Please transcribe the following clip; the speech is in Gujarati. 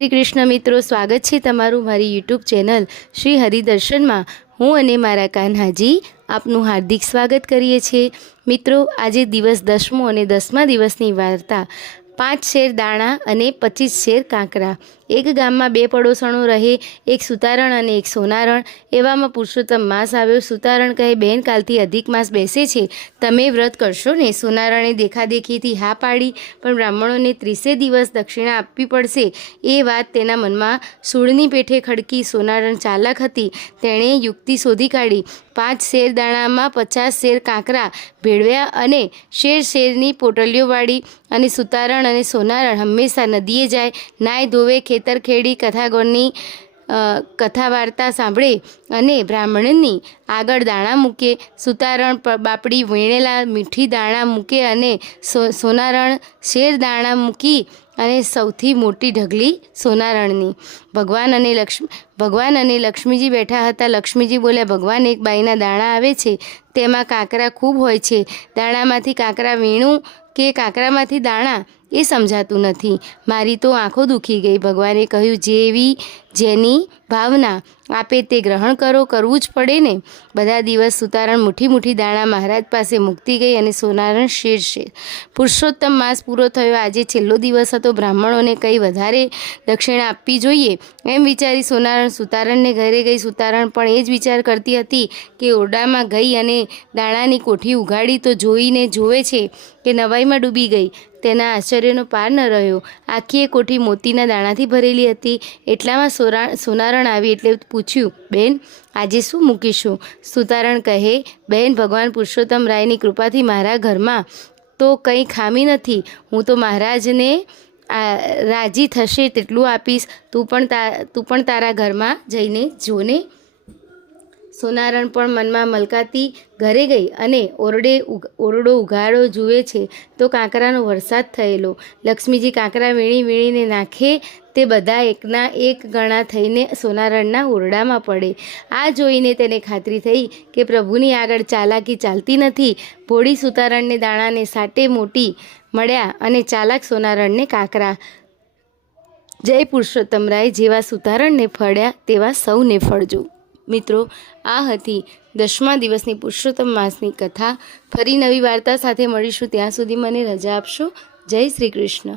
શ્રી કૃષ્ણ મિત્રો, સ્વાગત છે તમારું મારી યુટ્યુબ ચેનલ શ્રી હરિદર્શનમાં। હું અને મારા કાન્હાજી આપનું હાર્દિક સ્વાગત કરીએ છીએ। મિત્રો, આજે દિવસ 10મો અને 10મા દિવસની વાર્તા। 5 શેર દાણા અને 25 શેર કાંકરા। એક ગામમાં 2 પડોસણો રહે, એક સુતારણ અને એક સોનારણ। એવામાં પુરુષોત્તમ માસ આવ્યો। સુતારણ કહે, બેન, કાલથી અધિક માસ બેસે છે, તમે વ્રત કરશો ને? સોનારણે દેખાદેખીથી હા પાડી, પણ બ્રાહ્મણોને 30 દિવસ દક્ષિણા આપવી પડશે એ વાત તેના મનમાં સૂળની પેઠે ખડકી। સોનારણ ચાલાક હતી, તેણે યુક્તિ શોધી કાઢી। 5 શેર દાણામાં 50 શેર કાંકરા ભેળવ્યા અને શેરની પોટલીઓ વાળી। અને સુતારણ અને સોનારણ હંમેશા નદીએ જાય, નાય ધોવે, ખેતર ખેડી, કથાગોળની કથા વાર્તા સાંભળે અને બ્રાહ્મણની આગળ દાણા મૂકે। સુતારણ બાપડી વીણેલા મીઠી દાણા મૂકે અને સોનારણ શેર દાણા મૂકી અને સૌથી મોટી ઢગલી સોનારણની। ભગવાન અને લક્ષ્મીજી બેઠા હતા। લક્ષ્મીજી બોલ્યા, ભગવાન, એક બાઈના દાણા આવે છે, તેમાં કાંકરા ખૂબ હોય છે, દાણામાંથી કાંકરા વીણું કે કાંકરામાંથી દાણા એ સમજાતું નથી, મારી તો આંખો દુખી ગઈ। ભગવાને કહ્યું, જેની ભાવના આપે તે ગ્રહણ કરો, કરવું જ પડે ને। બધા દિવસ સુતારણ મુઠ્ઠી દાણા મહારાજ પાસે મૂકતી ગઈ અને સોનારણ શેર। પુરુષોત્તમ માસ પૂરો થયો, આજે છેલ્લો દિવસ હતો, બ્રાહ્મણોને કંઈ વધારે દક્ષિણા આપવી જોઈએ એમ વિચારી સોનારણ સુતારણને ઘરે ગઈ। સુતારણ પણ એ જ વિચાર કરતી હતી કે ઓરડામાં ગઈ અને દાણાની કોઠી ઉઘાડી તો જોઈને જોવે છે કે નવાઈમાં ડૂબી ગઈ। તેના આશ્ચર્યનો પાર ન રહ્યો। આખી કોઠી મોતીના દાણાથી ભરેલી હતી। એટલામાં સોનારણ આવી એટલે પૂછ્યું, બેન, આજે શું મૂકીશું? સુતારણ કહે, બેન, ભગવાન પુરુષોત્તમ રાયની કૃપાથી મારા ઘરમાં તો કંઈ ખામી નથી, હું તો મહારાજને રાજી થશે તેટલું આપીશ, તું પણ તારા ઘરમાં જઈને જોને। સોનારણ પણ મનમાં મલકાતી ઘરે ગઈ અને ઓરડો ઉઘાડો જુએ છે તો કાંકરાનો વરસાદ થયેલો। લક્ષ્મીજી કાંકરા વીણીને નાખે તે બધા એકના એક ગણા થઈને સોનારણના ઓરડામાં પડે। આ જોઈને તેને ખાતરી થઈ કે પ્રભુની આગળ ચાલાકી ચાલતી નથી। ભોળી સુતારણને દાણાને સાટે મોટી મળ્યા અને ચાલાક સોનારણને કાંકરા। જય પુરુષોત્તમ રાય, જેવા સુતારણને ફળ્યા તેવા સૌને ફળજો। મિત્રો, આ હતી 10મા દિવસની પુરુષોત્તમ માસની કથા। ફરી નવી વાર્તા સાથે મળીશું, ત્યાં સુધી મને રજા આપશો। જય શ્રી કૃષ્ણ।